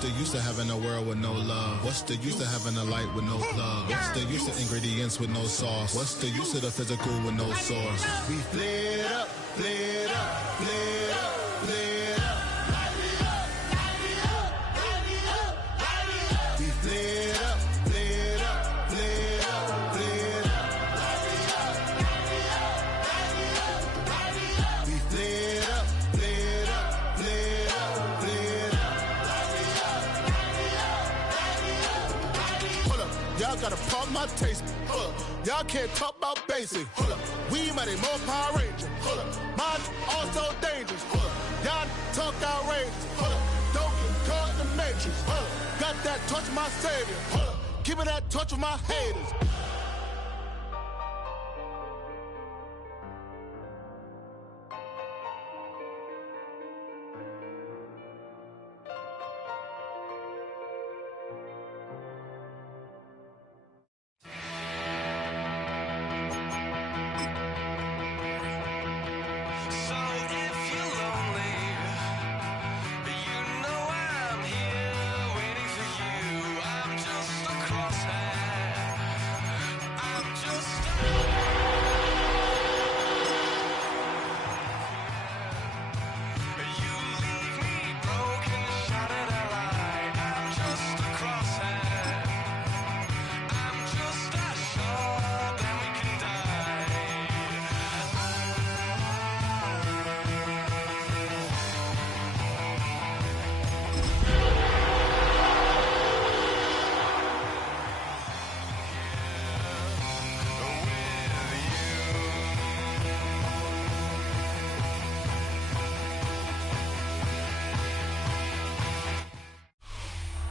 the use of having a world with no love? What's the use of having a light with no plug? What's the use of ingredients with no sauce? What's the use of the physical with no source? We flared up, flared up, flared up, flared up. We flared up, flared up, flared up, flared up. We flared up, flared up, flared up, flared up. Hold up, y'all got a problem, my taste. Hold up, y'all can't talk about basic. Hold up, we mighty more Power Ranger. Hold up, mine also dangerous. Hold up, y'all talk outrageous. Hold up, don't get caught in the matrix. Hold up, got that touch with my savior. Hold up, keeping that touch with my haters.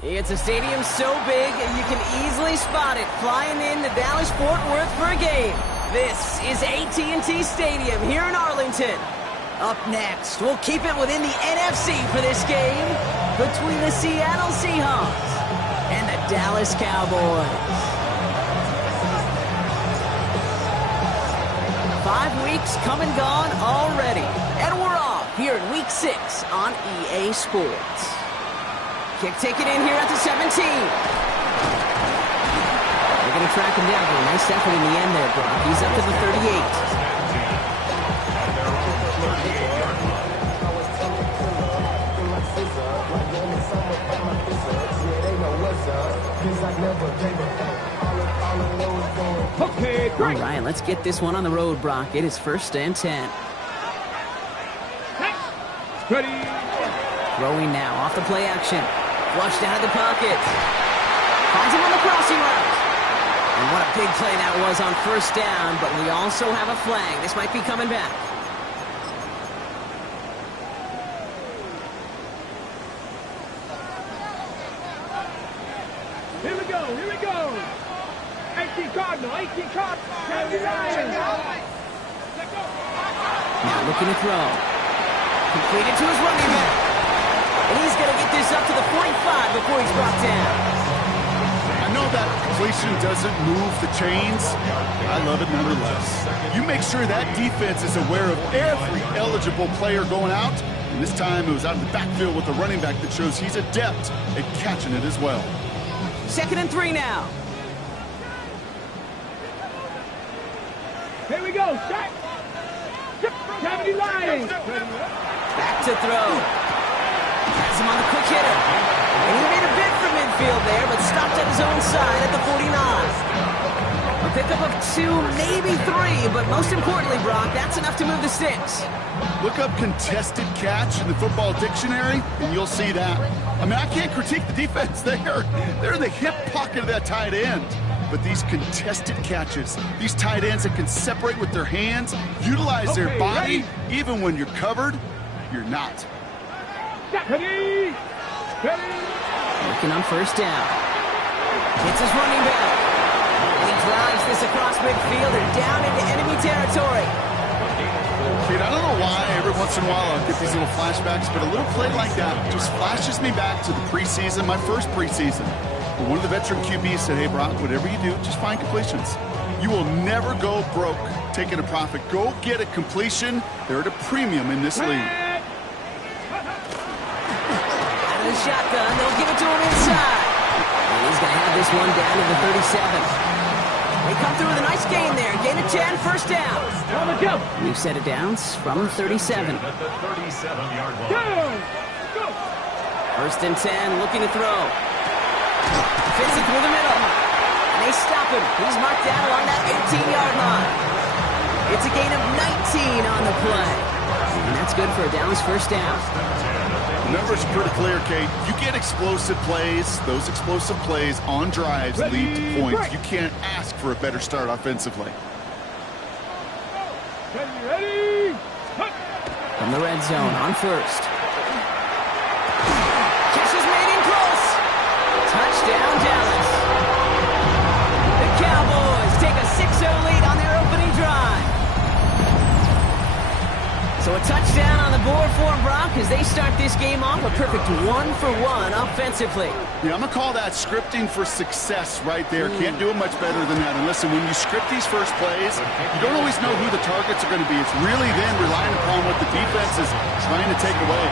It's a stadium so big you can easily spot it flying into Dallas-Fort Worth for a game. This is AT&T Stadium here in Arlington. Up next, we'll keep it within the NFC for this game between the Seattle Seahawks and the Dallas Cowboys. 5 weeks come and gone already, and we're off here in Week 6 on EA Sports. Kick taken in here at the 17. They're going to track him down here. Nice effort in the end there, Brock. He's up to the 38. Okay, great. All right, let's get this one on the road, Brock. It is 1st and 10. Ready. Throwing now off the play action. Flushed out of the pocket. Finds him on the crossing route. And what a big play that was on 1st down, but we also have a flag. This might be coming back. Here we go, here we go. 18 Cardinal, 18 Cardinal. Now looking to throw. Completed to his running back. And he's going to get this up to the 45 before he's brought down. I know that completion doesn't move the chains. I love it nonetheless. You make sure that defense is aware of every eligible player going out. And this time it was out of the backfield with a running back that shows he's adept at catching it as well. 2nd and 3 now. Here we go, shot. 70 line. Back to throw. Has him on the quick hitter. And he made a bid for midfield there, but stopped at his own side at the 49. A pickup of 2, maybe 3, but most importantly, Brock, that's enough to move the sticks. Look up contested catch in the football dictionary, and you'll see that. I mean, I can't critique the defense there. They're in the hip pocket of that tight end. But these contested catches, these tight ends that can separate with their hands, utilize their body, even when you're covered, you're not. Ready. Working on 1st down. Hits his running back. And he drives this across midfield and down into enemy territory. Dude, I don't know why every once in a while I'll get these little flashbacks, but a little play like that just flashes me back to the preseason, my first preseason. But one of the veteran QBs said, hey, Brock, whatever you do, just find completions. You will never go broke taking a profit. Go get a completion. They're at a premium in this league. Out of shotgun. They'll give it to him inside. And he's going to have this one down to the 37. They come through with a nice gain there. Gain of 10, first down. On the jump. We've set it down from 37. At the 37-yard line. Go. First and 10, looking to throw. Fits it through the middle. And they stop him. He's marked down along that 18-yard line. It's a gain of 19 on the play. And that's good for a Dallas first down. The numbers are pretty clear, Kate. You get explosive plays. Those explosive plays on drives lead to points. You can't ask for a better start offensively. Ready. From the red zone on first. Catch is made in close. Touchdown, Dallas. The Cowboys take a 6-0 lead on their opening drive. So a touchdown on the board for them, Brock, as they start this game off a perfect 1-for-1 offensively. Yeah, I'm going to call that scripting for success right there. Can't do it much better than that. And listen, when you script these first plays, you don't always know who the targets are going to be. It's really then relying upon what the defense is trying to take away.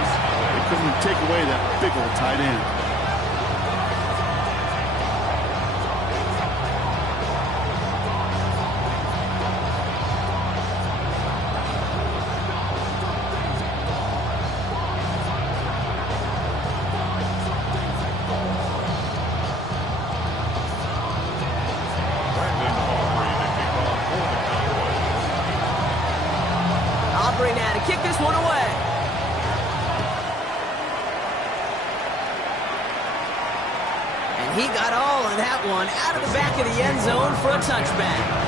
They couldn't take away that big old tight end. Kick this one away. And he got all of that one out of the back of the end zone for a touchback.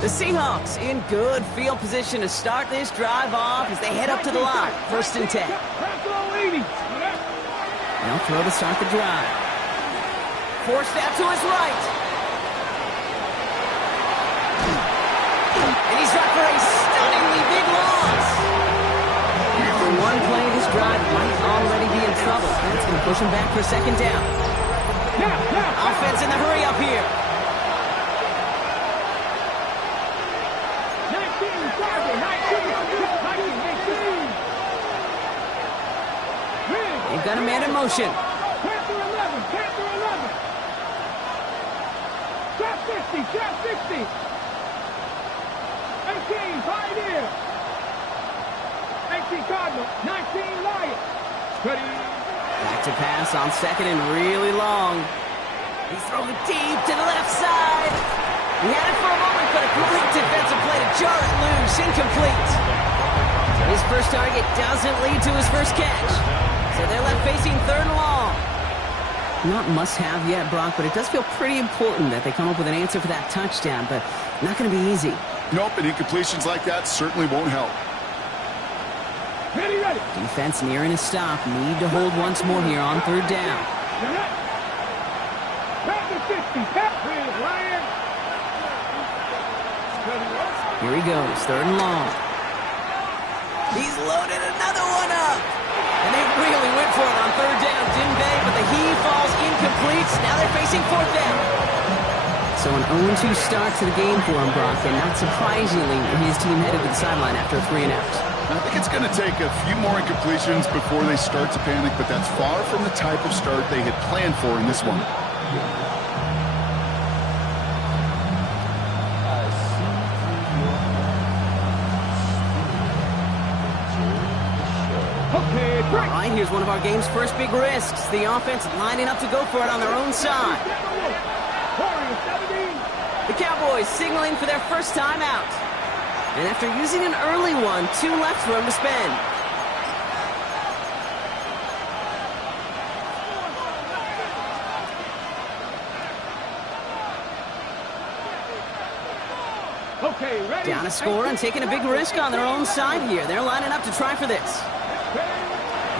The Seahawks in good field position to start this drive off as they head up to the line. First and 10. They'll throw to start the drive. Forced out to his right. And he's up for a stunningly big loss. And after one play, this drive might already be in trouble. That's going to push him back for a second down. Offense in the hurry up here. They've got a man in motion. Panther 11. Trap 60. 18, Pioneer. 18, Cardinal. 19, Lion. Ready. Back to pass on second and really long. He's throwing deep to the left side. He had it for a moment, but a complete defensive play to jar it loose. Incomplete. His first target doesn't lead to his first catch. So they're left facing third and long. Not must-have yet, Brock, but it does feel pretty important that they come up with an answer for that touchdown, but not going to be easy. Nope, and incompletions like that certainly won't help. Ready. Defense nearing a stop. Need to hold once more here on third down. Panther 60. Lion. Here he goes, third and long. He's loaded another one up. And they really went for it on third down, didn't they? But the heave falls incomplete. Now they're facing fourth down. So an 0-2 start to the game for him, Brock, and not surprisingly, his team headed to the sideline after a 3 and out. I think it's going to take a few more incompletions before they start to panic, but that's far from the type of start they had planned for in this one. All right, here's one of our game's first big risks. The offense lining up to go for it on their own side. The Cowboys signaling for their first time out. And after using an early one, 2 left for him to spend. Okay, ready. Down a score and taking a big risk on their own side here. They're lining up to try for this.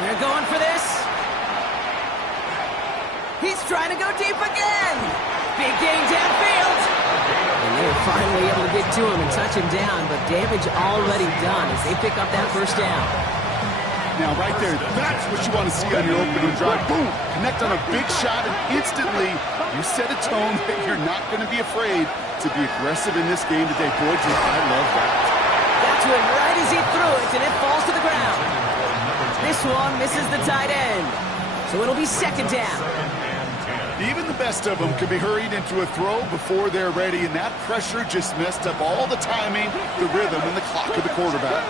They're going for this. He's trying to go deep again. Big gain downfield. And they were finally able to get to him and touch him down, but damage already done as they pick up that first down. Now, right there, that's what you want to see on your opening drive. Boom! Connect on a big shot, and instantly you set a tone that you're not going to be afraid to be aggressive in this game today. Boy, I love that. Got to it right as he threw it, and it falls to the ground. This one misses the tight end, so it'll be second down. Even the best of them could be hurried into a throw before they're ready, and that pressure just messed up all the timing, the rhythm, and the clock of the quarterback.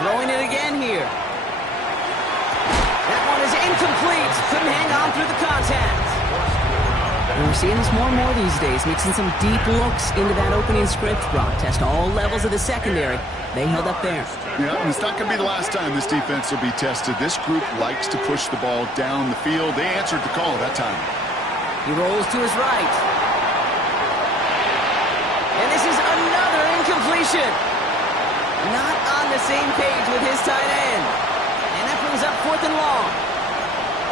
Throwing it again here. That one is incomplete. Couldn't hang on through the contact. And we're seeing this more and more these days, mixing some deep looks into that opening script. Brock test all levels of the secondary. They held up there. Yeah, and it's not going to be the last time this defense will be tested. This group likes to push the ball down the field. They answered the call that time. He rolls to his right. And this is another incompletion. Not on the same page with his tight end. And that brings up 4th and long.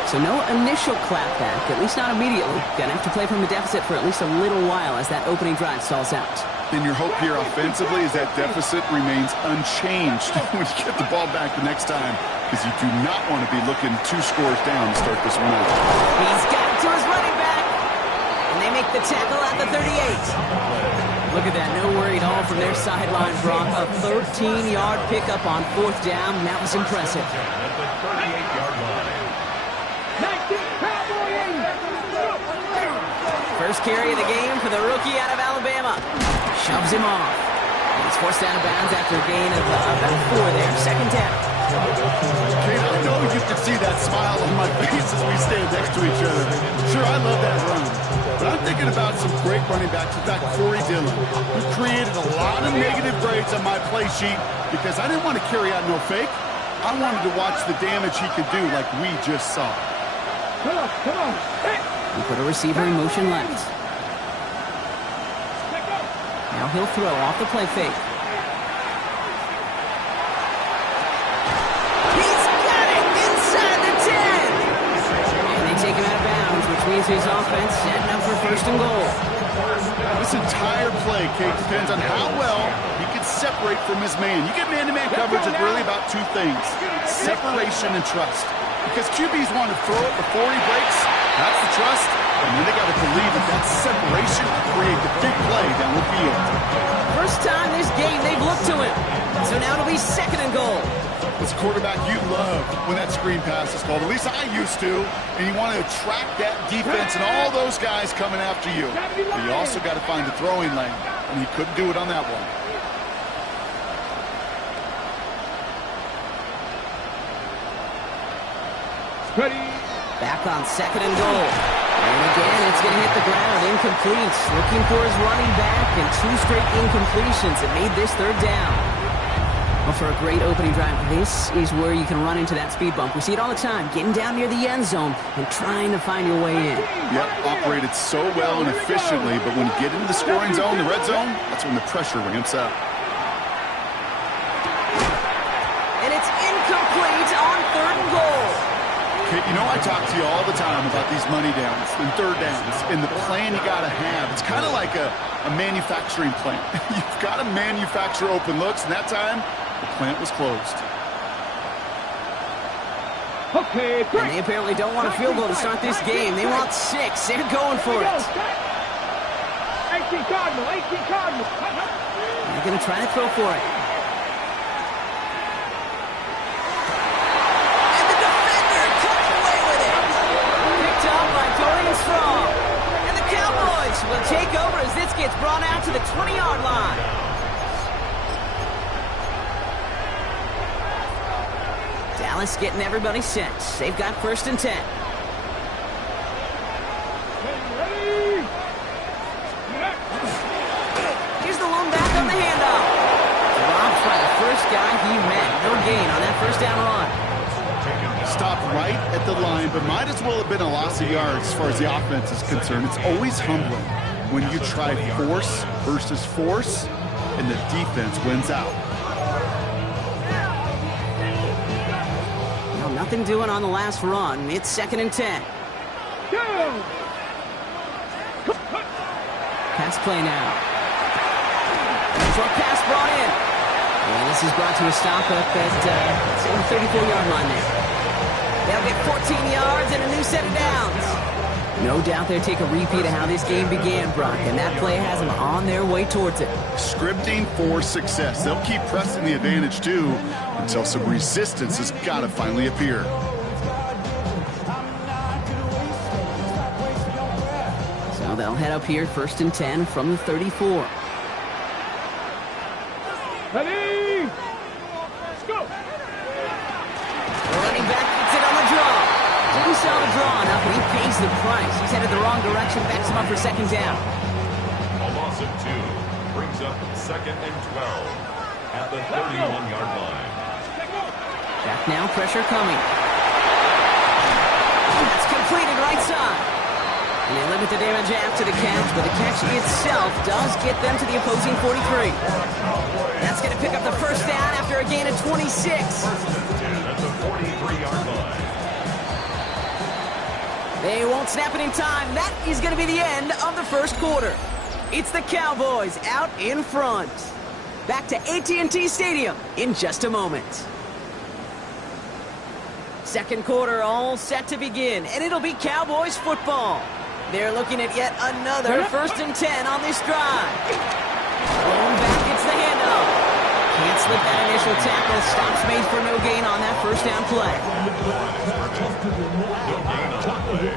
So no initial clapback, at least not immediately. Gonna have to play from a deficit for at least a little while as that opening drive stalls out. And your hope here offensively is that deficit remains unchanged when you get the ball back the next time, because you do not want to be looking 2 scores down to start this one out. He's got it to his running back. And they make the tackle at the 38. Look at that, no worry at all from their sideline, Brock. A 13-yard pickup on 4th down, and that was impressive. At the 38-yard line. First carry of the game for the rookie out of Alabama. Shoves him off. He's forced out of bounds after a gain of about 4 there. Second down. Kate, I know you can see that smile on my face as we stand next to each other. Sure, I love that run. But I'm thinking about some great running backs. In fact, Corey Dillon, who created a lot of negative grades on my play sheet because I didn't want to carry out no fake. I wanted to watch the damage he could do like we just saw. Come on. Hey. We put a receiver in motion left. Now he'll throw off the play fake. He's got it inside the 10! And they take him out of bounds, which means his offense setting up for 1st and goal. This entire play, Kate, depends on how well he can separate from his man. You get man-to-man coverage, it's really about 2 things: separation and trust. Because QBs want to throw it before he breaks. That's the trust. And then they got to believe that separation will create the big play down the field. First time this game they've looked to him. So now it'll be 2nd and goal. As a quarterback, you love when that screen pass is called. At least I used to. And you want to attract that defense and all those guys coming after you. But you also got to find the throwing lane. And he couldn't do it on that one. Ready. Back on 2nd and goal. And again, it's going to hit the ground. Incomplete. Looking for his running back, and 2 straight incompletions that made this 3rd down. Well, for a great opening drive, this is where you can run into that speed bump. We see it all the time, getting down near the end zone and trying to find your way in. Yep, operated so well and efficiently, but when you get into the scoring zone, the red zone, that's when the pressure ramps up. And it's incomplete on 3rd and goal. Okay, you know I talk to you all the time about these money downs and 3rd downs and the plan you got to have. It's kind of like a manufacturing plant. You've got to manufacture open looks, and that time, the plant was closed. Okay, and they apparently don't want a field goal to start this game. They want 6. They're going for it. 18 Cardinal. They're going to try to throw for it. And the Cowboys will take over as this gets brought out to the 20-yard line. Dallas getting everybody set. They've got 1st and 10. Here's the lone back on the handoff. Dropped by the first guy he met. No gain on that 1st down run. Stopped right at the line, but might as well have been a loss of yards as far as the offense is concerned. It's always humbling when you try force versus force, and the defense wins out. Well, nothing doing on the last run. It's 2nd and 10. Pass pass play now. Short pass brought in. And this is brought to a stop up at the 34-yard line there. They'll get 14 yards and a new set of downs. No doubt they'll take a repeat of how this game began, Brock, and that play has them on their way towards it. Scripting for success. They'll keep pressing the advantage, too, until some resistance has got to finally appear. So they'll head up here, 1st and 10 from the 34. Ready? Let's go. The running back gets it on the draw. Didn't sell the draw enough, and he pays the price. He's headed the wrong direction, backs him up for 2nd down. A loss of 2 brings up 2nd and 12 at the 31-yard line. Back now, pressure coming. That's completed right side. And they limit the damage after the catch, but the catch itself does get them to the opposing 43. That's going to pick up the 1st down after a gain of 26. At the 43-yard line. They won't snap it in time. That is going to be the end of the 1st quarter. It's the Cowboys out in front. Back to AT&T Stadium in just a moment. 2nd quarter all set to begin, and it'll be Cowboys football. They're looking at yet another 1st and 10 on this drive. Going back, it's the handoff. Can't slip that initial tackle. Stops made for no gain on that 1st down play.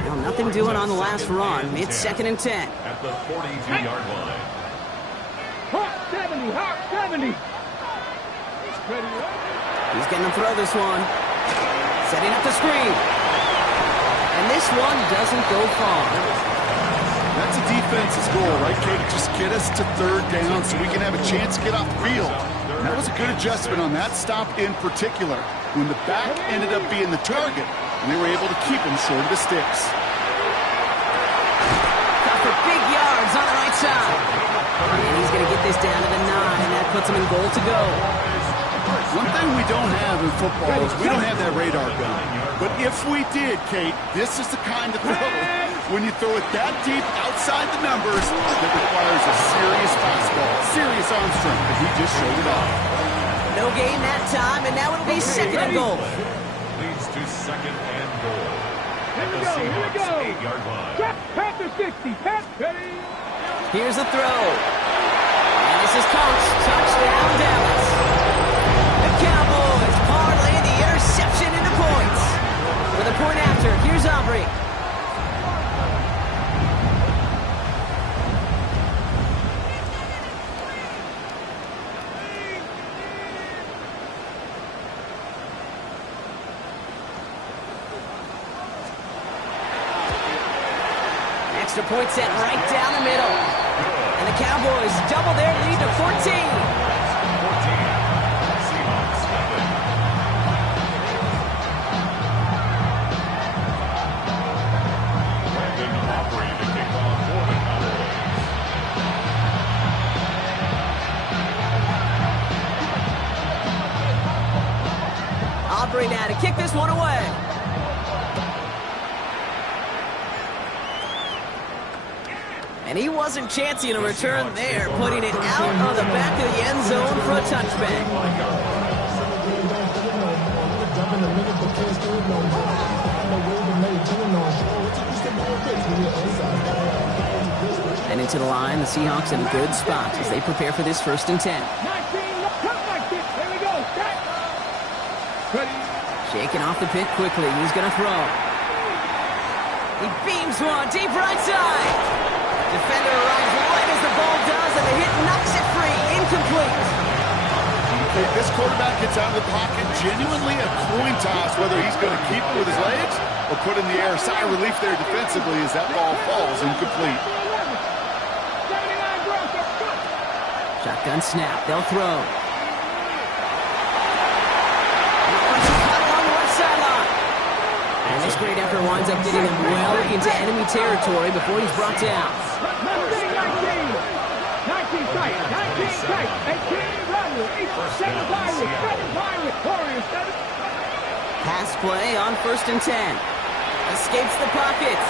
Well, nothing doing on the last run. It's 2nd and 10. At the 42-yard line. Hawk 70, Hawk 70. He's going to throw this one. Setting up the screen. And this one doesn't go far. That's a defense's goal, right, Kate? Just get us to 3rd down so we can have a chance to get off the field. And that was a good adjustment on that stop in particular, when the back ended up being the target, and they were able to keep him short of the sticks. Got for big yards on the right side. And he's going to get this down to the 9, and that puts him in goal to go. One thing we don't have in football is we don't have that radar gun. But if we did, Kate, this is the kind of throw, when you throw it that deep outside the numbers, that requires a serious fastball, serious arm strength, but he just showed it off. No gain that time, and now it'll be 2nd and goal. Leads to 2nd and goal. At the Here we Seahawks go. 8-yard line. Panther 60, ready? Here's the throw. And this is Coach. Touchdown, Dallas. The Cowboys parlay the interception into points. For the point after, here's Aubrey. Extra point set right down the middle. And the Cowboys double their lead to 14. Aubrey now to kick this one away. And he wasn't chancing a return there, putting it out on the back of the end zone for a touchback. And into the line, the Seahawks in a good spot as they prepare for this 1st and 10. Shaking off the pit quickly. He's going to throw. He beams one deep right side. Defender arrives right as the ball does, and the hit knocks it free. Incomplete. If this quarterback gets out of the pocket, genuinely a coin toss whether he's going to keep it with his legs or put in the air. Sigh of relief there defensively as that ball falls incomplete. Shotgun snap. They'll throw. And this great effort winds up getting him well into enemy territory before he's brought down. 19 tight, 18 runner, 7 Warriors, 7. Pass play on 1st and 10. Escapes the pocket.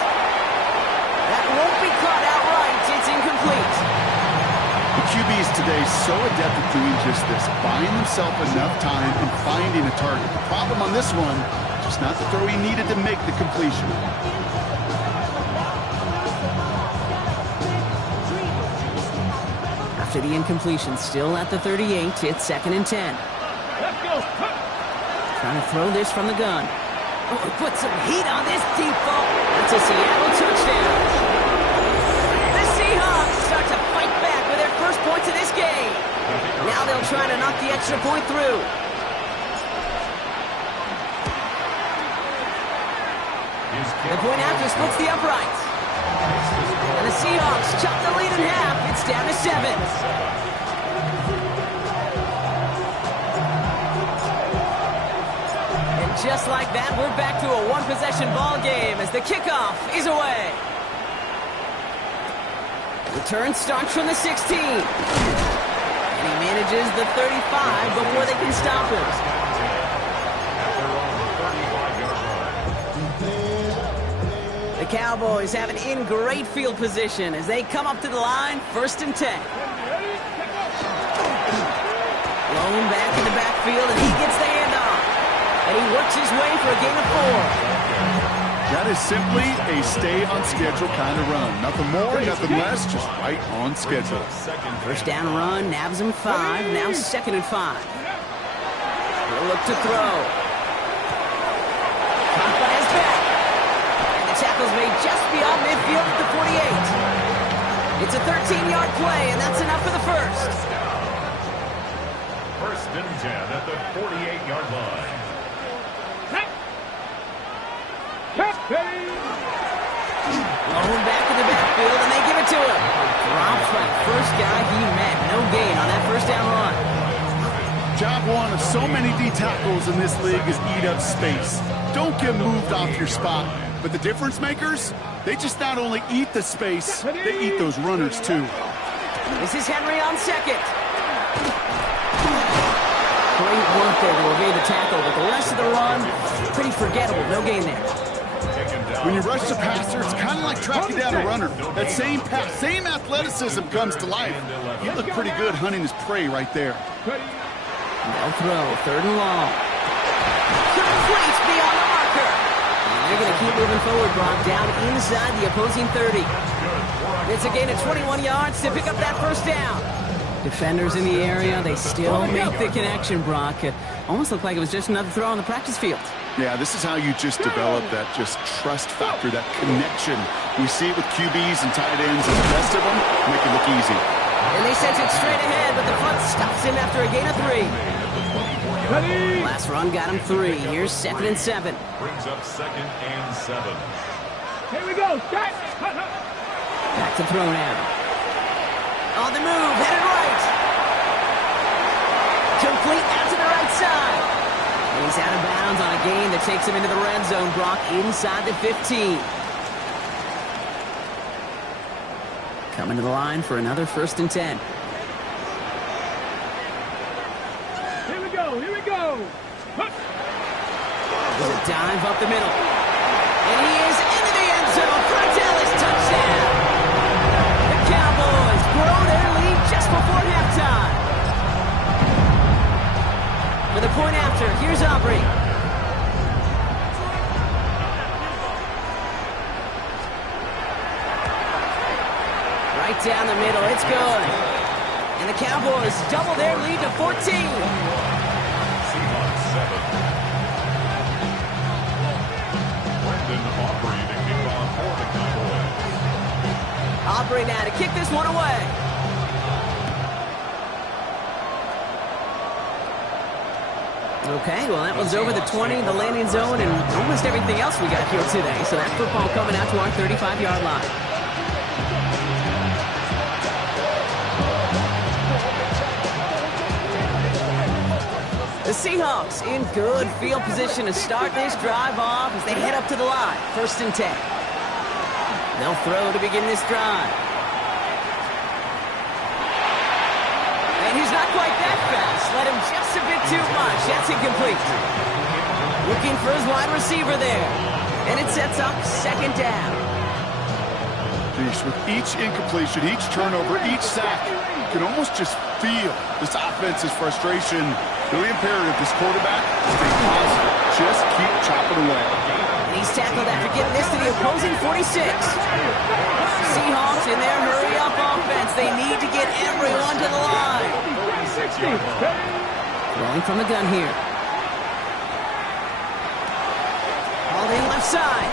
That won't be caught outright. It's incomplete. The QBs today so adept at doing just this, buying themselves enough time and finding a target. The problem on this one, just not the throw he needed to make the completion. After the incompletion, still at the 38, it's 2nd and 10. Let's go. Trying to throw this from the gun. Oh, put some heat on this deep ball. That's a Seattle touchdown. The Seahawks start to fight back with their first points of this game. Now they'll try to knock the extra point through. The point after splits the uprights. And the Seahawks chop the lead in half. It's down to 7. And just like that, we're back to a one-possession ball game as the kickoff is away. Return starts from the 16. And he manages the 35 before they can stop him. The Cowboys have an in great field position as they come up to the line, 1st and 10. Blown back in the backfield, and he gets the handoff. And he works his way for a gain of 4. That is simply a stay-on-schedule kind of run. Nothing more, nothing less, just right on schedule. First down run, nabs him 5, now 2nd and 5. He'll look to throw. Caught by his back. And the tackle's made just beyond midfield at the 48. It's a 13-yard play, and that's enough for the first. 1st and 10 at the 48-yard line. Blown back in the backfield, and they give it to him. Drops like first guy he met. No gain on that first down run. Job one of so many D tackles in this league is eat up space. Don't get moved off your spot. But the difference makers, they just not only eat the space, they eat those runners too. This is Henry on 2nd. Great work there to evade the tackle, but the rest of the run, pretty forgettable. No gain there. When you rush the passer, it's kind of like tracking down a runner. That same pass, same athleticism comes to life. You look pretty good hunting his prey right there. They'll throw, 3rd and long. Complete beyond the marker. And they're going to keep moving forward, Brock, down inside the opposing 30. It's a gain of 21 yards to pick up that first down. Defenders in the area, they still make the connection, Brock. It almost looked like it was just another throw on the practice field. Yeah, this is how you just develop that just trust factor, that connection. We see it with QBs and tight ends, and the best of them make it look easy. And they sent it straight ahead, but the front stops him after a gain of 3. Last run got him 3. Here's 2nd and 7. Brings up 2nd and 7. Here we go. Start. Back to throw now. On the move, headed right. Complete out to the right side. And he's out of bounds on a gain that takes him into the red zone, Brock, inside the 15. Coming to the line for another 1st and 10. Here we go. Here we go. There's a dive up the middle. And he is into the end zone. Cortellis touchdown. The Cowboys grow their lead just before halftime. For the point after, here's Aubrey. Right down the middle, it's good. And the Cowboys double their lead to 14. Seahawks 7. Brendan Aubrey to kick off for the Cowboys. Aubrey now to kick this one away. Okay, well, that was over the 20, the landing zone, and almost everything else we got here today. So that football coming out to our 35-yard line. The Seahawks in good field position to start this drive off as they head up to the line. 1st and 10. They'll throw to begin this drive. And he's not quite that fast. Let him just a bit too much. That's incomplete. Looking for his wide receiver there. And it sets up 2nd down. With each incompletion, each turnover, each sack, can almost just feel this offense's frustration. Really imperative this quarterback stay positive. Just keep chopping away. And he's tackled after getting this to the opposing 46. Seahawks in their hurry-up offense. They need to get everyone to the line. Throwing from the gun here. Hauled in left side.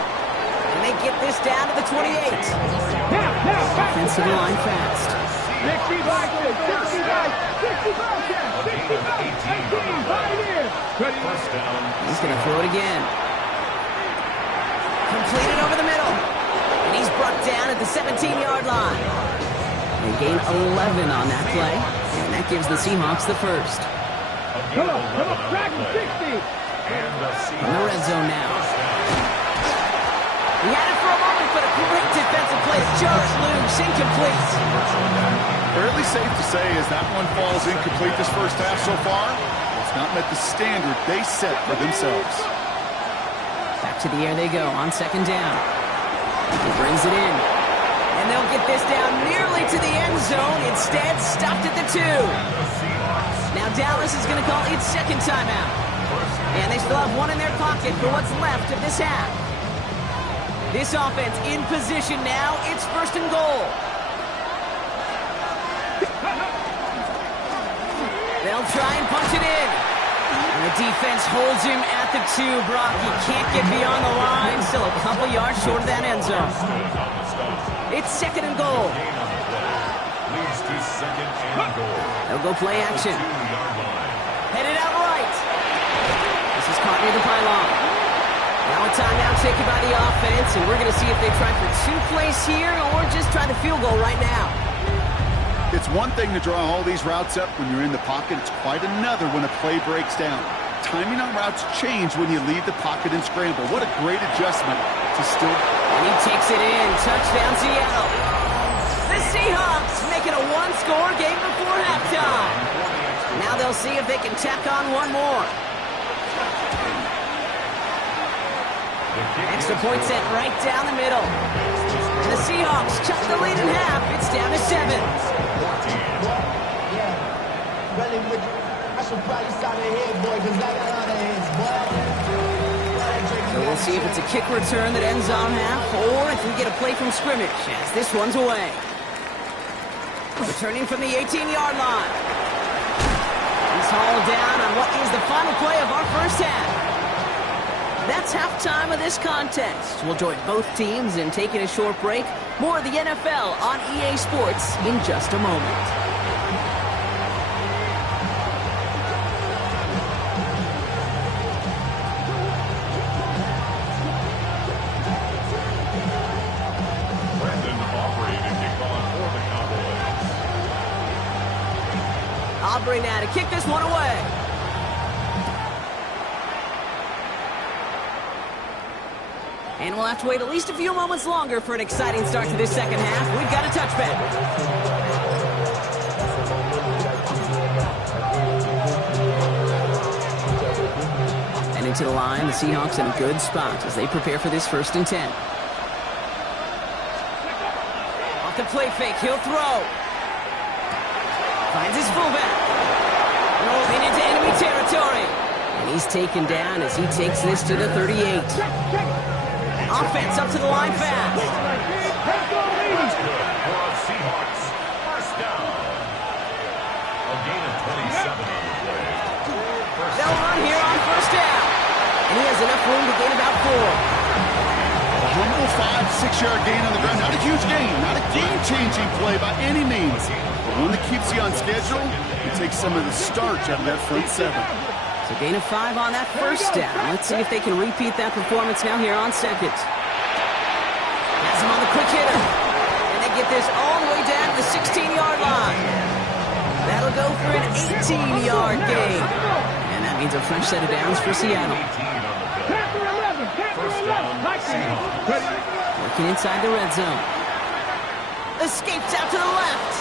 And they get this down to the 28. Offensive line fast. 65, 18. He's going to throw it again. Completed over the middle. And he's brought down at the 17-yard line. They gain 11 on that play. And that gives the Seahawks the first. Come on, Dragon 60. In the red zone now. He had it for a moment, but a great defensive play. Just loose, incomplete. Fairly safe to say as that one falls incomplete this first half so far, it's not met the standard they set for themselves. Back to the air they go on second down. He brings it in. And they'll get this down nearly to the end zone. Instead, stopped at the 2. Now Dallas is going to call its second timeout. And they still have one in their pocket for what's left of this half. This offense in position now. It's first and goal. They'll try and punch it in. And the defense holds him at the 2, Brock. He can't get beyond the line. Still a couple yards short of that end zone. It's second and goal. They'll go play action. Headed out right. This is caught near the pylon. Now a timeout taken by the offense, and we're going to see if they try for 2 plays here or just try the field goal right now. It's one thing to draw all these routes up when you're in the pocket. It's quite another when a play breaks down. Timing on routes change when you leave the pocket and scramble. What a great adjustment to still... And he takes it in. Touchdown, Seattle. The Seahawks making a one-score game before halftime. Now they'll see if they can tack on one more. Extra point set right down the middle. And the Seahawks cut the lead in half. It's down to 7. So we'll see if it's a kick return that ends on half, or if we get a play from scrimmage, as this one's away. Returning from the 18-yard line. He's hauled down on what is the final play of our first half. That's halftime of this contest. We'll join both teams in taking a short break. More of the NFL on EA Sports in just a moment. Aubrey now to kick this one away. And we'll have to wait at least a few moments longer for an exciting start to this second half. We've got a touchback. And into the line, the Seahawks in a good spot as they prepare for this 1st and 10. Off the play fake, he'll throw. Finds his fullback. Rolling into enemy territory. And he's taken down as he takes this to the 38. Offense up to the line fast. That's good for our Seahawks. First down. A gain of 27 on the play. They'll run here on first down. And he has enough room to gain about 4. A humble 5-6-yard gain on the ground. Not a huge gain. Not a game-changing play by any means. But one that keeps you on schedule and takes some of the starch out of that front 7. So gain of 5 on that first down. Let's see if they can repeat that performance now here on second. Has him on the quick hitter. And they get this all the way down to the 16-yard line. That'll go for an 18-yard gain. And that means a fresh set of downs for Seattle. Working inside the red zone. Escapes out to the left.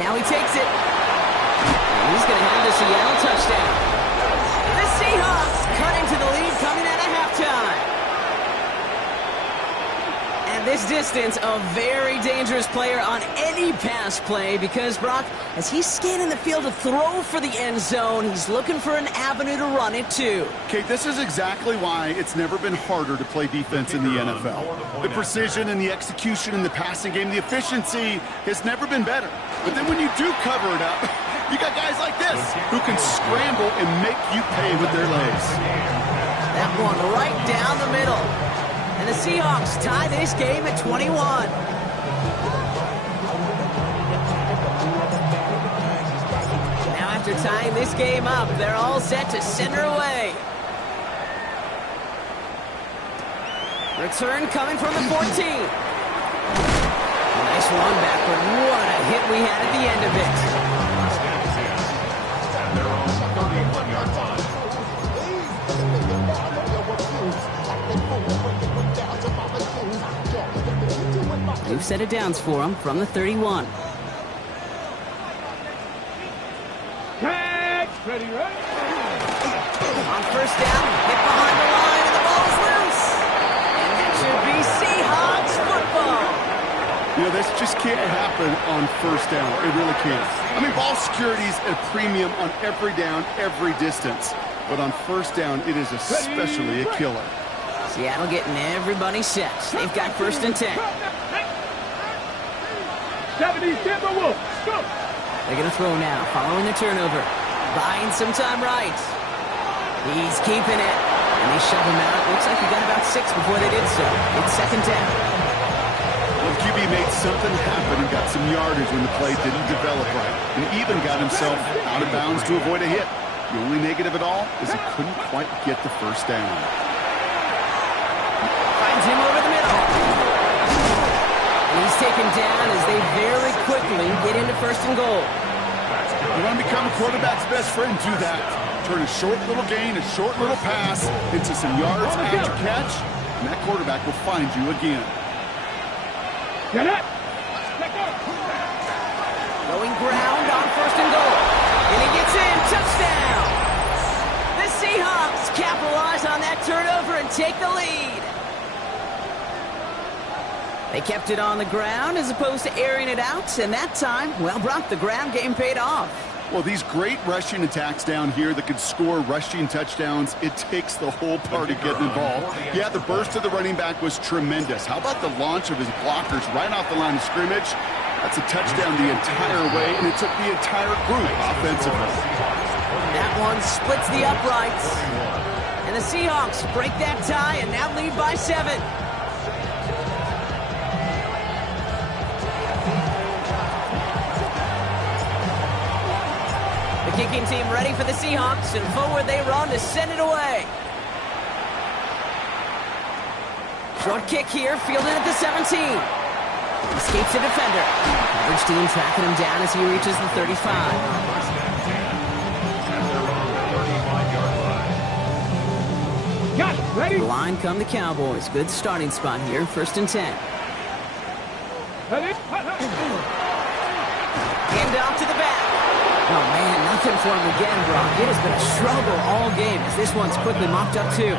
Now he takes it. And he's going to have the Seattle touchdown. The Seahawks cut into the lead coming out of halftime. And this this distance, a very dangerous player on any pass play because, Brock, as he's scanning the field to throw for the end zone, he's looking for an avenue to run it too. Kate, this is exactly why it's never been harder to play defense in the NFL. The precision and the execution in the passing game, the efficiency has never been better. But then when you do cover it up, you got guys like this who can scramble and make you pay with their legs. That one right down the middle. And the Seahawks tie this game at 21. Now after tying this game up, they're all set to send her away. Return coming from the 14. Nice run backward. What a hit we had at the end of it. New set of downs for him from the 31. Catch! Ready, right? On first down, hit behind the line, and the ball is loose. And that should be Seahawks football. You know, this just can't happen on first down. It really can't. I mean, ball security's a premium on every down, every distance. But on first down, it is especially a killer. Seattle getting everybody set. They've got first and 10. 70 Timberwolves. Go! They're going to throw now, following the turnover. Buying some time right. He's keeping it. And they shove him out. Looks like he got about 6 before they did so. It's second down. Well, QB made something happen and got some yardage when the play didn't develop right. And even got himself out of bounds to avoid a hit. The only negative at all is he couldn't quite get the first down. Finds him over the middle. And he's taken down as they very quickly get into first and goal. You want to become a quarterback's best friend? Do that. Turn a short little gain, a short little pass into some yards after catch, and that quarterback will find you again. Get it! Going ground on first and goal. And he gets in. Touchdown! The Seahawks capitalize on that turnover and take the lead. They kept it on the ground as opposed to airing it out, and that time, well, Brock, the ground game paid off. Well, these great rushing attacks down here that could score rushing touchdowns, it takes the whole party getting involved. Yeah, the burst of the running back was tremendous. How about the launch of his blockers right off the line of scrimmage? That's a touchdown the entire way, and it took the entire group offensively. That one splits the uprights. And the Seahawks break that tie and now lead by 7. The kicking team ready for the Seahawks, and forward they run to send it away. Short kick here, fielded at the 17. Escapes a defender. Coverage team tracking him down as he reaches the 35. Got it. Ready? Line come the Cowboys. Good starting spot here, first and 10. Ready? Hand off to the back. Oh, man, nothing for him again, Brock. It has been a struggle all game as this one's quickly mopped up, too.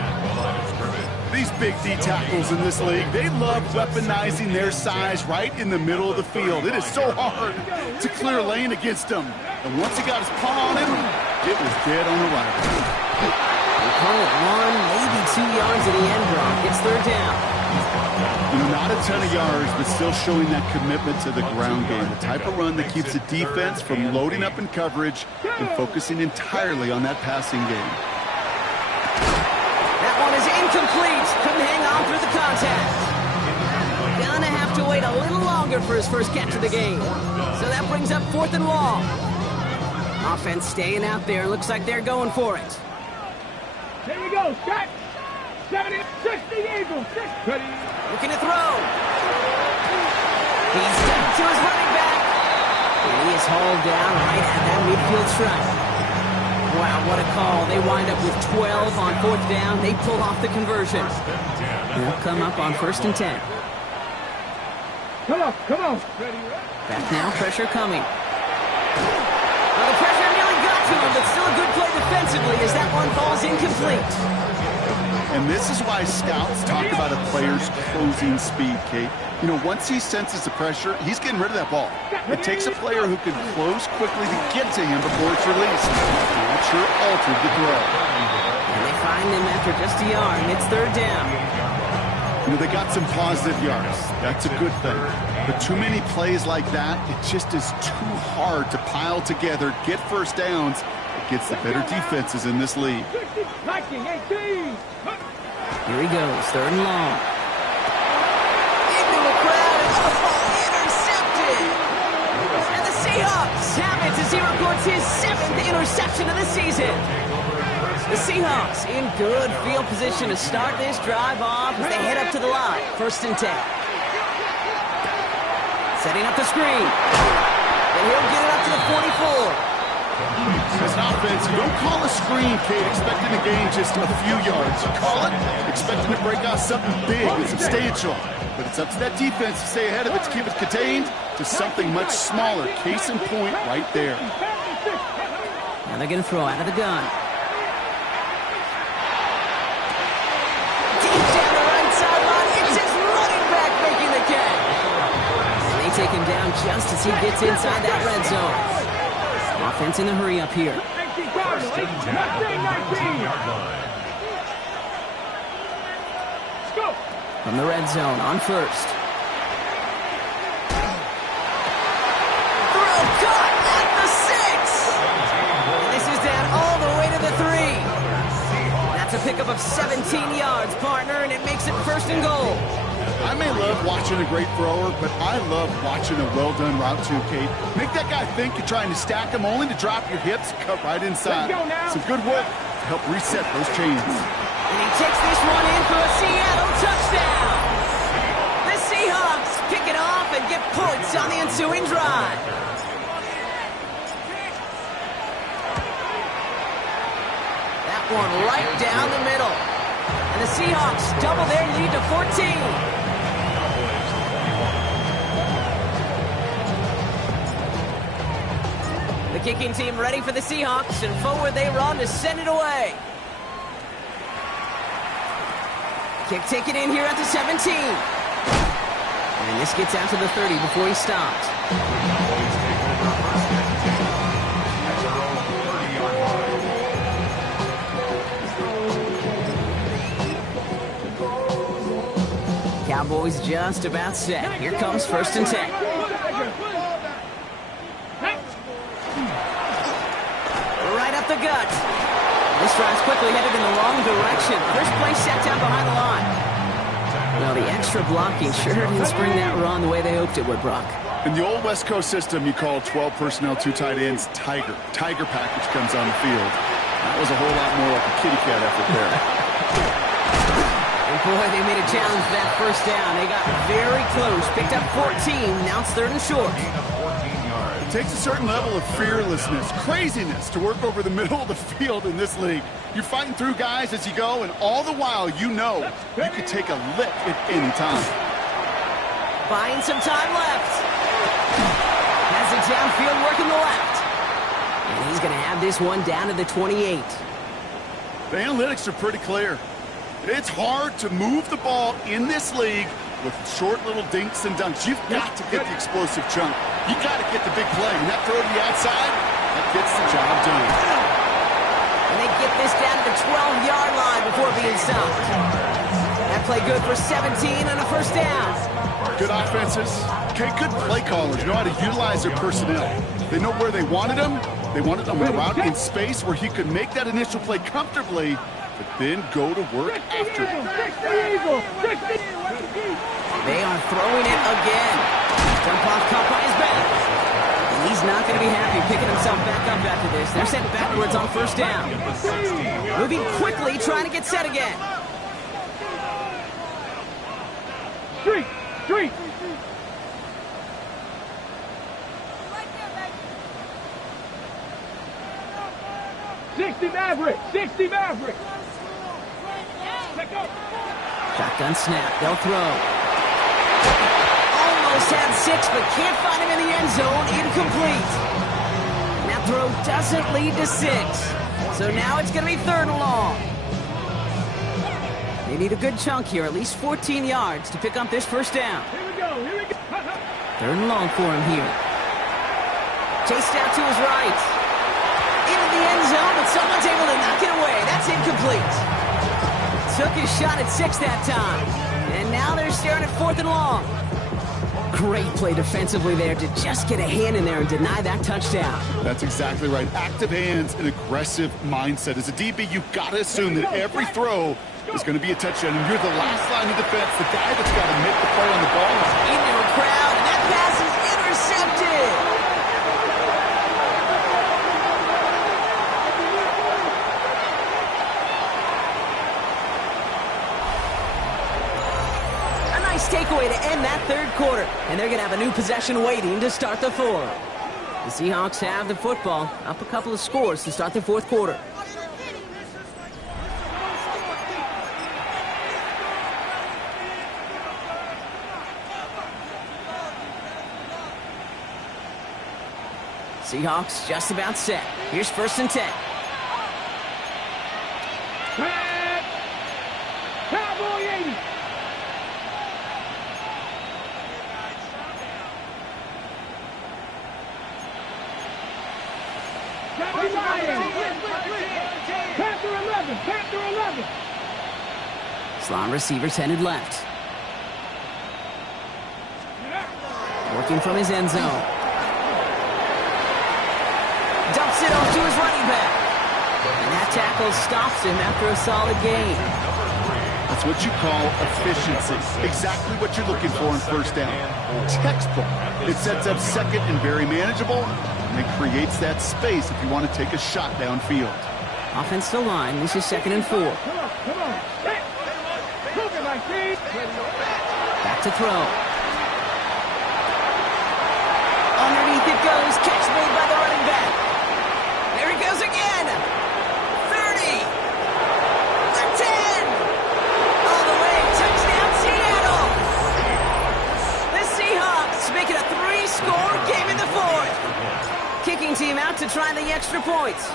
These big D tackles in this league, they love weaponizing their size right in the middle of the field. It is so hard to clear a lane against them. And once he got his paw on him, it was dead on arrival. They call it 1, maybe 2 yards at the end, Brock. It's third down. You know, not a ton of yards, but still showing that commitment to the ground game. The type of run that keeps the defense from loading up in coverage and focusing entirely on that passing game. That one is incomplete. Couldn't hang on through the contact. Gonna have to wait a little longer for his first catch of the game. So that brings up 4th and long. Offense staying out there. Looks like they're going for it. Here we go. Set. 70, 60 Eagles. 6. Ready? Looking to throw. He's down to his running back. And he is hauled down right at that midfield stripe. Wow, what a call. They wind up with 12 on 4th down. They pull off the conversion. They'll come up on 1st and 10. Come on, come on. Ready? Back now, pressure coming. Well, the pressure nearly got to him, but still a good play defensively as that one falls incomplete. And this is why scouts talk about a player's closing speed, Kate. You know, once he senses the pressure, he's getting rid of that ball. It takes a player who can close quickly to get to him before it's released. That sure altered the throw. And they find him after just a yard, and it's third down. You know, they got some positive yards. That's a good thing. But too many plays like that, it just is too hard to pile together, get first downs against the better defenses in this league. 19, 18. Here he goes, third and long. Into the crowd, and intercepted! And the Seahawks have it as he records his 7th interception of the season. The Seahawks in good field position to start this drive off as they head up to the line. First and 10. Setting up the screen. And he'll get it up to the 44. As an offense, you don't call a screen, Kate, expecting to gain just a few yards. You call it expecting to break out something big and substantial. But it's up to that defense to stay ahead of it, to keep it contained to something much smaller. Case in point right there. Now they're going to throw out of the gun. Deep down the right sideline, it's his running back making the catch. And they take him down just as he gets inside that red zone. Offense in a hurry up here. First and 10 at the 18-yard line. From the red zone on first. Throw caught at the 6. And this is down all the way to the 3. That's a pickup of 17 yards, partner, and it makes it first and goal. I may love watching a great thrower, but I love watching a well-done route too, Kate. Make that guy think you're trying to stack him only to drop your hips and cut right inside. Some good work to help reset those chains. And he takes this one in for a Seattle touchdown. The Seahawks pick it off and get points on the ensuing drive. That one right down the middle. And the Seahawks double their lead to 14. The kicking team ready for the Seahawks, and forward they run to send it away. Kick taken in here at the 17. And this gets out to the 30 before he stopped. Cowboys just about set. Here comes first and 10. Right up the gut. This drive's quickly headed in the wrong direction. First play set down behind the line. Well, the extra blocking sure didn't spring that run the way they hoped it would, Brock. In the old West Coast system, you call 12 personnel, 2 tight ends, Tiger. Tiger package comes on the field. That was a whole lot more like a kitty cat effort there. And boy, they made a challenge for that first down. They got very close. Picked up 14. Now it's third and short. It takes a certain level of fearlessness, craziness to work over the middle of the field in this league. You're fighting through guys as you go, and all the while you know you could take a lick at any time. Buying some time left. Has it downfield working the left. And he's going to have this one down to the 28. The analytics are pretty clear. It's hard to move the ball in this league with short little dinks and dunks. You've got to get the explosive chunk. You got to get the big play. And that throw to the outside, that gets the job done. And they get this down to the 12-yard line before being stopped. That play good for 17 and a first down. Good offenses. Okay, good play callers know how to utilize their personnel. They know where they wanted them. They wanted them around in space where he could make that initial play comfortably, but then go to work after. They are throwing it again. Jump off caught by his back. And he's not going to be happy picking himself back up after this. They're sent backwards on first down. Moving quickly, trying to get set again. Street! 60 Maverick! 60 Maverick! Shotgun snap. They'll throw. Almost had 6, but can't find him in the end zone. Incomplete. And that throw doesn't lead to 6. So now it's going to be third and long. need a good chunk here, at least 14 yards to pick up this first down. Here we go, here we go. Third and long for him here. Chased out to his right. Into the end zone, but someone's able to knock it away. That's incomplete. Took his shot at 6 that time. And now they're staring at 4th and long. Great play defensively there to just get a hand in there and deny that touchdown. That's exactly right. Active hands and aggressive mindset. As a DB, you've got to assume that every throw is going to be a touchdown. And you're the last line of defense. The guy that's got to make the play on the ball. Into a crowd, and that pass is intercepted. Takeaway to end that third quarter, and they're going to have a new possession waiting to start the fourth. The Seahawks have the football, up a couple of scores to start the fourth quarter. Seahawks just about set. Here's 1st and 10. Cowboy 80. Panther 11, Panther 11. Slot receivers headed left. Working from his end zone. Dumps it off to his running back. And that tackle stops him after a solid gain. That's what you call efficiency. Exactly what you're looking for in first down. Textbook. It sets up second and very manageable, and it creates that space if you want to take a shot downfield. Offensive line, this is 2nd and 4. Come on, come on. Hey, look at my feet. Back to throw. Underneath it goes. Catch made by the running back. There he goes again. 30. The 10. All the way. Touchdown, Seattle. The Seahawks make it a 3-score game in the fourth. Kicking team out to try the extra points.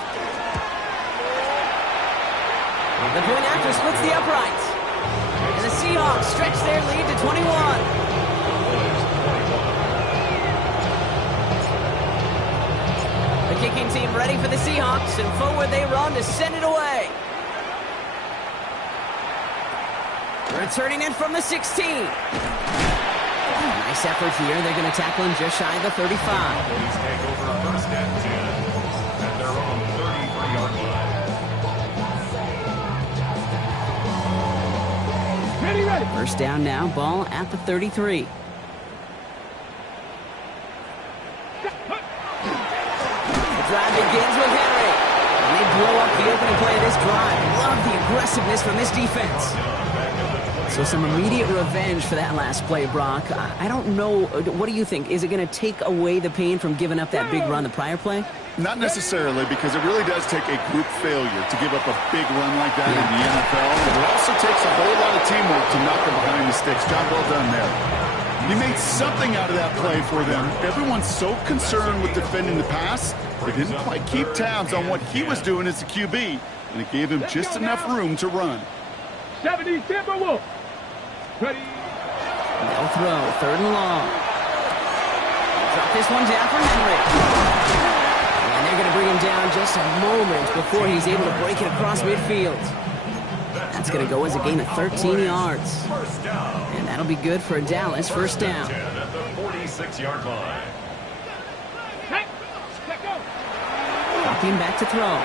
The point after splits the uprights. And the Seahawks stretch their lead to 21. The kicking team ready for the Seahawks, and forward they run to send it away. Returning in from the 16. Nice effort here. They're going to tackle him just shy of the 35. Boyz take over 1st and 10 at their own 33-yard line. Ready. First down now, ball at the 33. The drive begins with Henry. And they blow up the opening play of this drive. Love the aggressiveness from this defense. So some immediate revenge for that last play, Brock. I don't know. What do you think? Is it going to take away the pain from giving up that big run the prior play? Not necessarily, because it really does take a group failure to give up a big run like that in the NFL. But it also takes a whole lot of teamwork to knock them behind the sticks. Job well done there. He made something out of that play for them. Everyone's so concerned with defending the pass, they didn't quite keep tabs on what he was doing as a QB, and it gave him just enough room to run. 70 Timberwolves. Ready. They'll throw, 3rd and long. Drop this one down for Henry. And they're going to bring him down just a moment before he's able to break it across midfield. That's going to go as a gain of 13 yards. And that'll be good for Dallas. First down. At the 46-yard line. Hey, let go. Popping back to throw.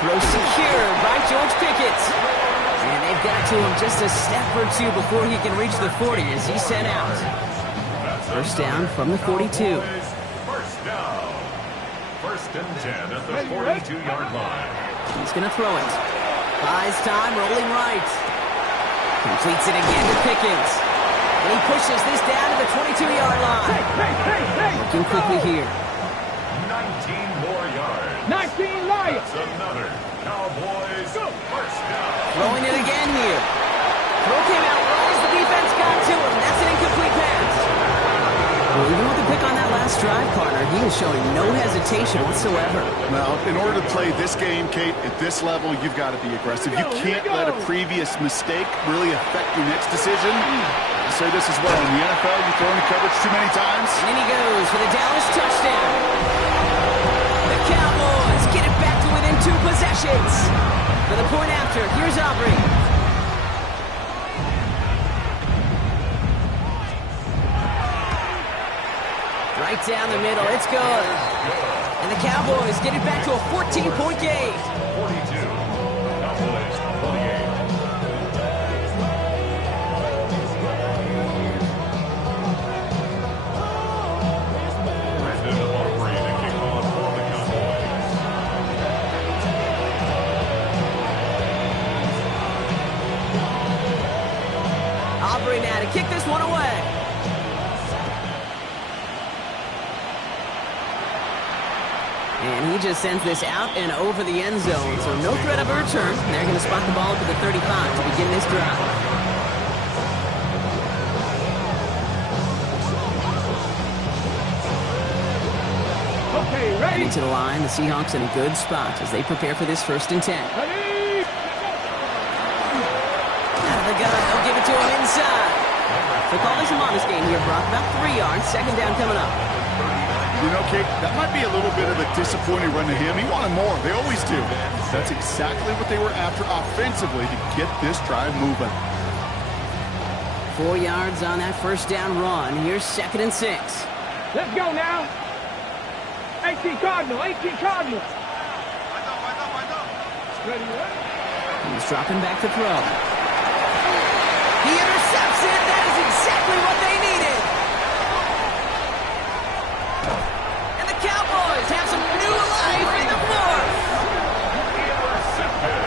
Throw secured by George Pickett. And they've got to him just a step or two before he can reach the 40 as he's sent out. First down from the 42. First down. 1st and 10 at the 42-yard line. He's going to throw it. Buys time, rolling right. Completes it again to Pickens. And he pushes this down to the 22-yard line. Hey. Looking quickly here. 19 more yards. 19 Lions. That's another Cowboys first down. Throwing it again here. Throw came out right as the defense got to him. That's an incomplete pass. Well, even with the pick on that last last drive, partner, he was showing no hesitation whatsoever. Well, in order to play this game, Kate, at this level, you've got to be aggressive. You can't let a previous mistake really affect your next decision. I say this as well. In the NFL, you throw into coverage too many times. And in he goes for the Dallas touchdown. The Cowboys get it back to within 2 possessions. For the point after, here's Aubrey. Right down the middle, it's good. And the Cowboys get it back to a 14-point game. 42. Cowboys 48. Brandon Aubrey to kick off for the Cowboys. Aubrey now to kick this one away. And he just sends this out and over the end zone, so no threat of a return. They're going to spot the ball up at the 35 to begin this drive. Okay, ready? Heading to the line, the Seahawks in a good spot as they prepare for this 1st and 10. Ready? Out of the gun, they'll give it to him inside. So call this a modest game here, Brock. About 3 yards, 2nd down coming up. You know, Kate, that might be a little bit of a disappointing run to him. He wanted more. They always do. That's exactly what they were after offensively to get this drive moving. 4 yards on that 1st down run. Here's 2nd and 6. Let's go now. 18 Cardinal, 18 Cardinal. Ready, ready? He's dropping back to throw. He intercepts it. That is exactly what they needed. And the Cowboys have some new life in the 4th. Intercepted.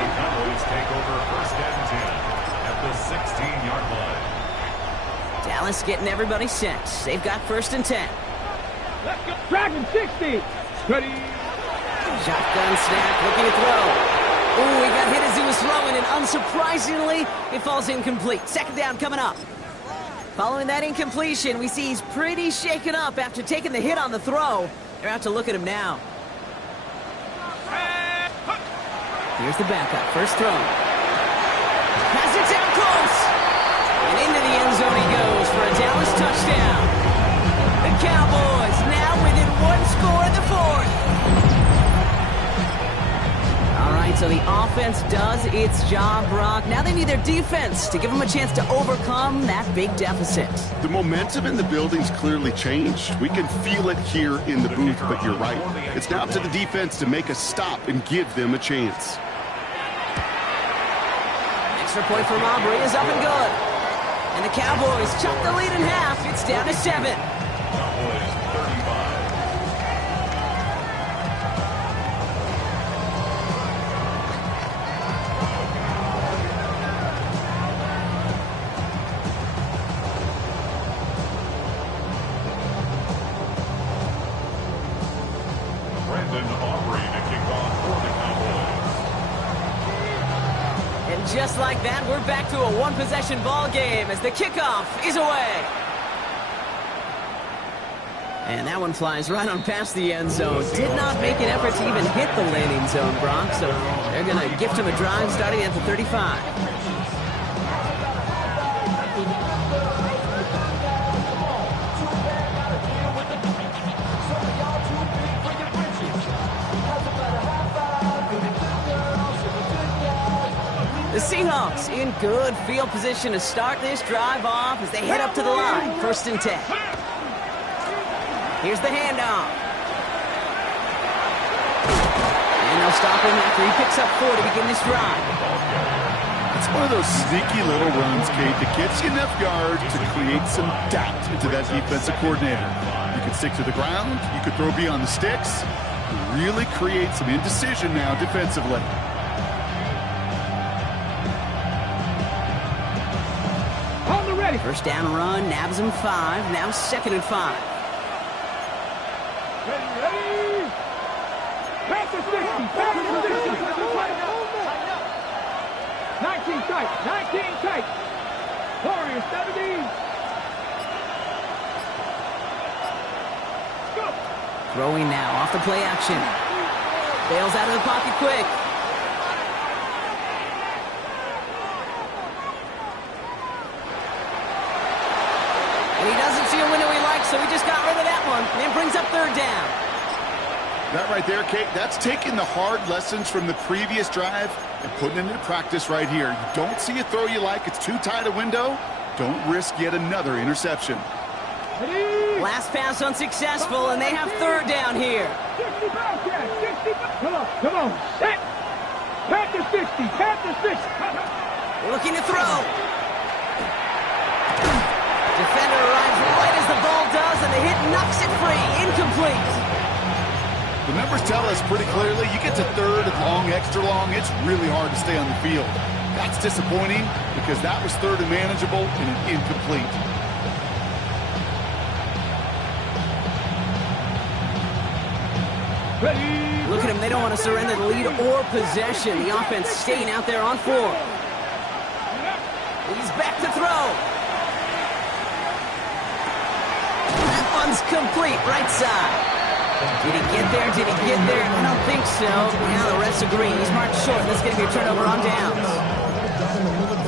The Cowboys take over 1st and 10 at the 16-yard line. Dallas getting everybody set. They've got 1st and 10. Let's go. Dragon 60. Ready? Shotgun snap, looking to throw. Ooh, he got hit as he was throwing, and unsurprisingly, it falls incomplete. 2nd down coming up. Following that incompletion, we see he's pretty shaken up after taking the hit on the throw. They're out to look at him now. Here's the backup. 1st throw. Has it down close. And into the end zone he goes for a Dallas touchdown. The Cowboys now within 1 score in the 4th. All right, so the offense does its job, Brock. Now they need their defense to give them a chance to overcome that big deficit. The momentum in the building's clearly changed. We can feel it here in the booth, but you're right. It's now up to the defense to make a stop and give them a chance. Extra point from Aubrey is up and good. And the Cowboys chop the lead in half. It's down to 7. Cowboys 35. Brandon Aubrey to kick off for the Cowboys. And just like that, we're back to a 1-possession ball game as the kickoff is away. And that one flies right on past the end zone. Did not make an effort to even hit the landing zone, Brock. So they're going to gift him a drive starting at the 35. The Seahawks in good field position to start this drive off as they head up to the line. 1st and 10. Here's the handoff. And they'll stop him after he picks up 4 to begin this drive. It's one of those sneaky little runs, Kate, that gets you enough yards to create some doubt into that defensive coordinator. You can stick to the ground. You could throw beyond the sticks. Really create some indecision now defensively. Ready. 1st down run, nabs him 5. Now 2nd and 5. Ready, ready. Back to 60. Back to 60. 19 tight. 19 tight. Warriors 70. Throwing now, off the play action. Bails out of the pocket quick. And he doesn't see a window he likes, so he just got rid of that one. And it brings up third down. That right there, Kate, that's taking the hard lessons from the previous drive and putting it into practice right here. You don't see a throw you like, it's too tight a window, don't risk yet another interception. Last pass unsuccessful, and they have third down here. 60 pounds, 60 pounds. Come on, set. Pat the 60, pat the 60. Looking to throw. Defender arrives right as the ball does, and the hit knocks it free. Incomplete. The numbers tell us pretty clearly, you get to third and long, extra long, it's really hard to stay on the field. That's disappointing because that was third and manageable and an incomplete. Look at them, they don't want to surrender the lead or possession. The offense staying out there on 4. He's back to throw. That one's complete, right side. Did he get there? Did he get there? I don't think so. Now the refs agree. He's marked short. This is going to be a turnover on downs.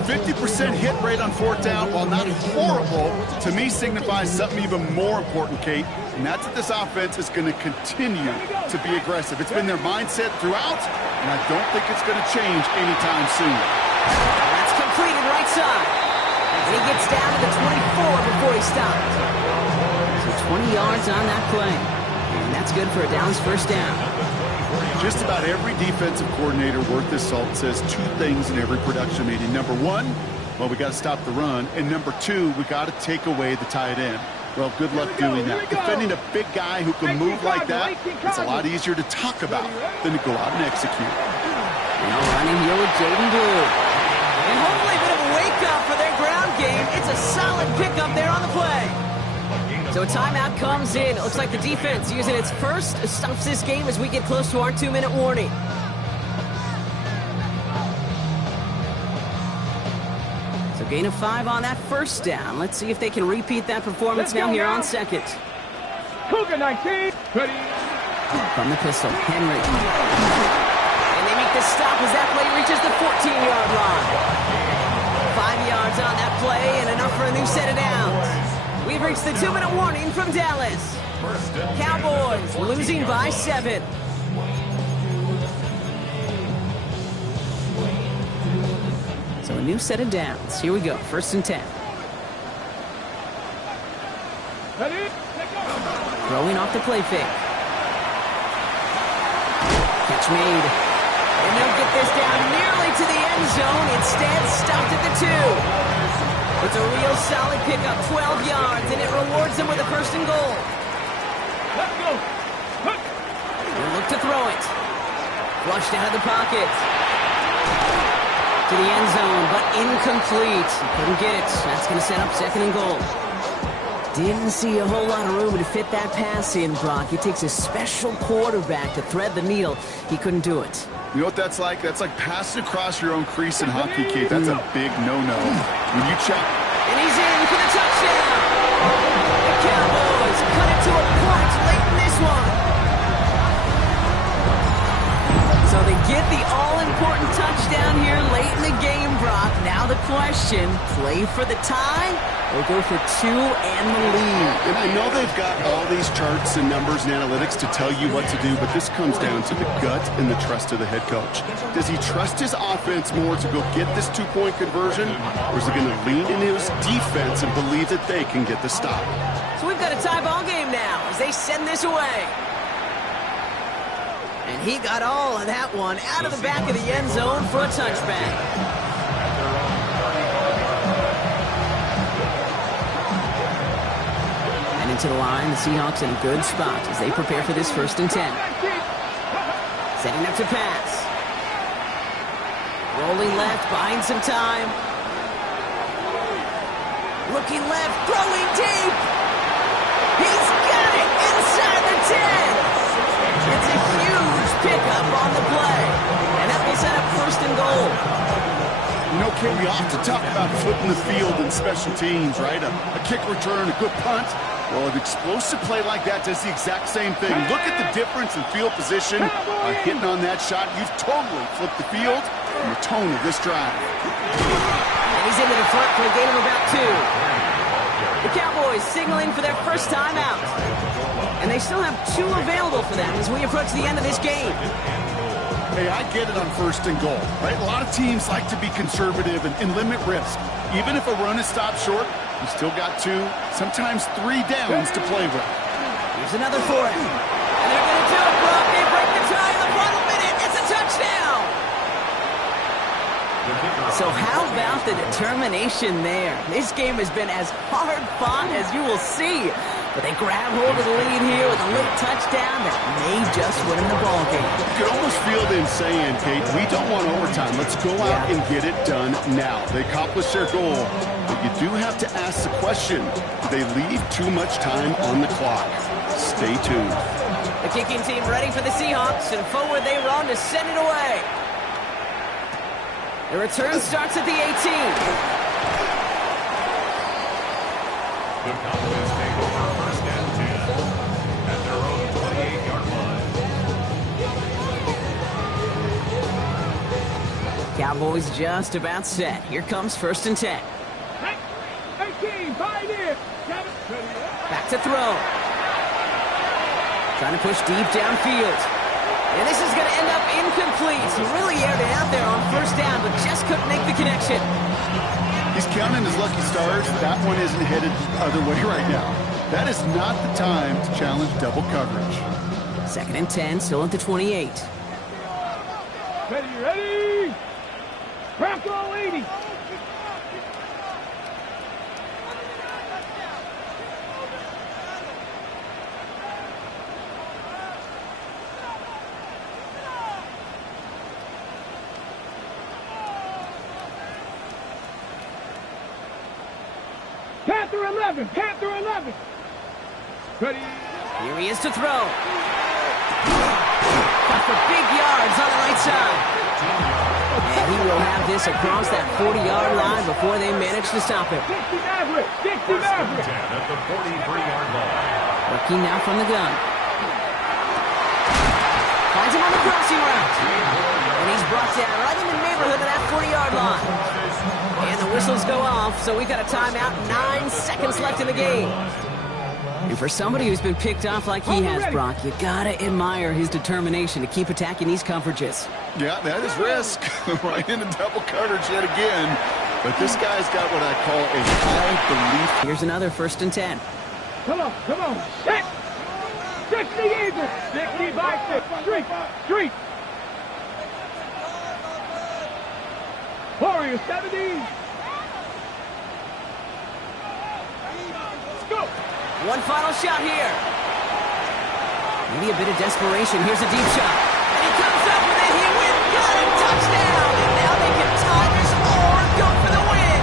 50% hit rate on fourth down, while not horrible, to me signifies something even more important, Kate, and that's that this offense is going to continue to be aggressive. It's been their mindset throughout, and I don't think it's going to change anytime soon. That's completed right side. And he gets down to the 24 before he stops. So 20 yards on that play. And that's good for a Dallas first down. Just about every defensive coordinator worth his salt says 2 things in every production meeting. Number 1, well, we got to stop the run. And number 2, we got to take away the tight end. Well, good luck doing that. Defending a big guy who can move like that, it's a lot easier to talk about than to go out and execute. Now running here with Jaden Blue. And hopefully a bit of a wake-up for their ground game. It's a solid pickup there on the play. So a timeout comes in. It looks like the defense using its first stops this game as we get close to our 2-minute warning. So gain of 5 on that first down. Let's see if they can repeat that performance now here on second. Cougar 19. Ready. From the pistol, Henry. And they make the stop as that play reaches the 14-yard line. 5 yards on that play and enough for a new set of downs. We've reached the 2-minute warning from Dallas. Cowboys losing by 7. So a new set of downs. Here we go. 1st and 10. Ready. Throwing off the play fake. Catch made. And they'll get this down nearly to the end zone. Instead, stopped at the 2. It's a real solid pickup, 12 yards, and it rewards them with a 1st and goal. Let's go. They'll look to throw it. Flushed out of the pocket. To the end zone, but incomplete. Couldn't get it. That's going to set up 2nd and goal. Didn't see a whole lot of room to fit that pass in, Brock. It takes a special quarterback to thread the needle. He couldn't do it. You know what that's like? That's like passing across your own crease in hockey, Kate. That's a big no-no. When you check. And he's in for the touchdown. The Cowboys cut it to a point late in this one. So they get the all-important touchdown here late in the game, Brock. Now the question, play for the tie or go for 2 and the lead? And I know they've got all these charts and numbers and analytics to tell you what to do, but this comes down to the gut and the trust of the head coach. Does he trust his offense more to go get this 2-point conversion, or is he going to lean into his defense and believe that they can get the stop? So we've got a tie ball game now as they send this away. And he got all of that one out of the back of the end zone for a touchback. And into the line, the Seahawks in a good spot as they prepare for this 1st and 10. Setting up to pass. Rolling left, buying some time. Looking left, throwing deep. He's got it inside the 10. It's a huge pickup on the play. And that will set up 1st and goal. You know, Kate, we often talk about flipping the field in special teams, right? A kick return, a good punt. Well, an explosive play like that does the exact same thing. Look at the difference in field position. By hitting on that shot, you've totally flipped the field and the tone of this drive. And he's into the front for a gain of about 2. The Cowboys signaling for their first time out. And they still have 2 available for them as we approach the end of this game. Hey, I get it on 1st and goal, right? A lot of teams like to be conservative and limit risk. Even if a run is stopped short, you still got 2, sometimes 3 downs to play with. Here's another for it. And they're going to do it, Brock. They break the tie in the final minute. It's a touchdown. So how about the determination there? This game has been as hard fought as you will see. But they grab hold of the lead here with a late touchdown that may just win them the ball game. You can almost feel them saying, Kate, we don't want overtime. Let's go out and get it done now. They accomplished their goal, but you do have to ask the question, do they leave too much time on the clock? Stay tuned. The kicking team ready for the Seahawks, and forward they run to send it away. The return starts at the 18. The Cowboys take over 1st and 10 at their own 28-yard line. Cowboys just about set. Here comes 1st and 10. 18, find it. Back to throw. Trying to push deep downfield. And this is going to end up incomplete. He really aired it out there on 1st down, but just couldn't make the connection. He's counting his lucky stars. That one isn't headed the other way right now. That is not the time to challenge double coverage. 2nd and 10, still at the 28. Ready. Bronco 80. Panther 11. Ready. Here he is to throw. Got for big yards on the right side. And he will have this across that 40-yard line before they manage to stop him. 60 Maverick. 60 Maverick. 10 at the 43-yard line. Working now from the gun. Finds him on the crossing route. And he's brought down right in the neighborhood of that 40-yard line. And the whistles go off, so we've got a timeout, 9 seconds left in the game. And for somebody who's been picked off like he has, Brock, you gotta admire his determination to keep attacking these coverages. Yeah, that is risk. Right into double coverage yet again. But this guy's got what I call a high belief. Here's another 1st and 10. Come on. Set. 60 Eagles. 60 by 6. Street. Warrior 70. Let's go. One final shot here. Maybe a bit of desperation. Here's a deep shot. And he comes up with it. He wins. Got it. Touchdown. And now they can tie this or go for the win.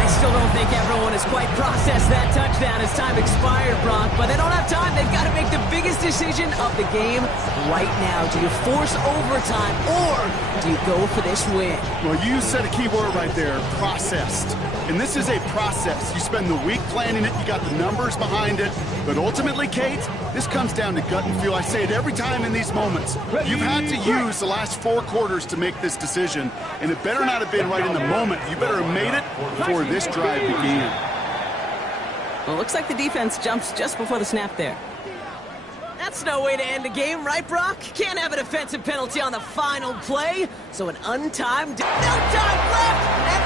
I still don't think everyone has quite processed that touchdown as time expired, Brock. But they don't have time. They've got to make the biggest decision of the game right now. Do you force overtime or do you go for this win? Well, you said a key word right there, processed. And this is a process. You spend the week planning it, you got the numbers behind it, but ultimately, Kate, this comes down to gut and feel. I say it every time in these moments. You've had to use the last 4 quarters to make this decision, and it better not have been right in the moment. You better have made it before this drive began. Well, it looks like the defense jumps just before the snap there. That's no way to end a game, right, Brock? Can't have a defensive penalty on the final play, so an untimed... No time left! And